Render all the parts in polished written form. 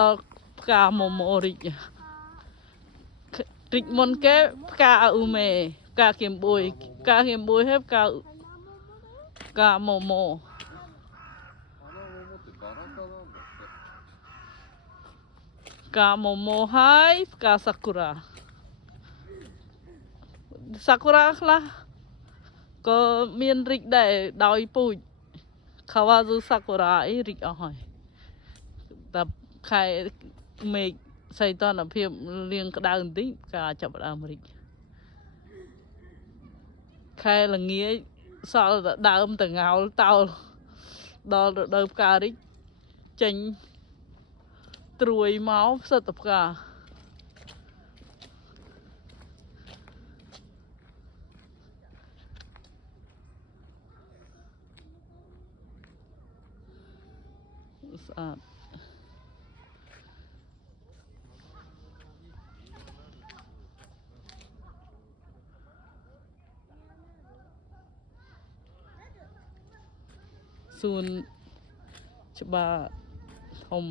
ដល់ផ្កាម៉ូម៉ូរីករីកមុនគេផ្កាអ៊ូមេផ្កាគៀមបួយហើយផ្កាម៉ូម៉ូផ្កាម៉ូម៉ូហើយផ្កាសាគូរ៉ាខ្លះក៏មានរីកដែរដោយពូជខាវ៉ាស៊ូសាគូរ៉ាអីរីកអស់ហើយតែខែមេឃសីតុណ្ហភាពលៀងក្តៅបន្តិចផ្កាចាប់ផ្ដើមរីកខែល្ងាចសល់តែដើមតងោលតោលដល់រដូវផ្ការីកចេញត្រួយមកផ្សិតតែផ្កាស្អាតសួនច្បារធំ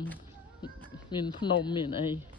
មានភ្នំមានអី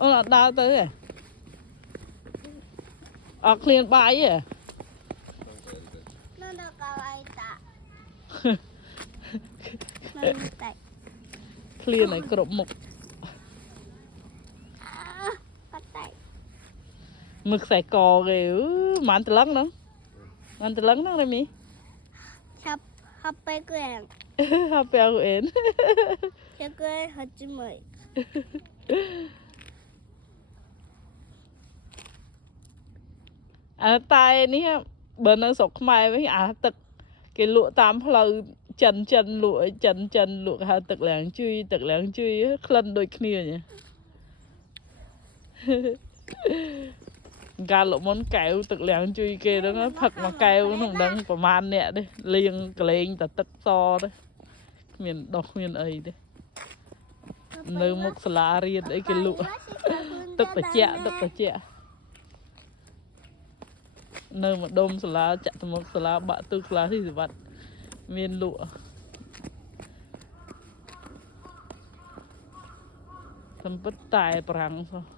អូអត់ដើរទៅទេអត់ឃ្លានបាយទេឃ្លានឲ្យគ្រប់មុខមើលខ្សែកគេមិនត្រឡឹងហ្នឹងរមីHP grand HP grand Cheque hajimai អាតែនេះបើនៅស្រុកខ្មែរវិញអាទឹកគេលក់តាមផ្លូវចិនលក់ចិនលក់ហៅទឹកលាងជួយក្លិនដូចគ្នាញ៉កាលមុនកែវទឹកលាងជួយគេហ្នឹងផឹកមួយកែវហ្នឹងមិនដឹងប្រហែលអ្នកទេលាងកលែងតែទឹកសទេគ្មានដោះគ្មានអីទេនៅមុខសាលារៀនអីគេលក់ទឹកត្រជាក់នៅម្ដុំសាលាចាក់ទៅមុខសាលាបាក់ទូសាលាទីសវត្តមានលក់សំពិតតែប្រាំងសោះ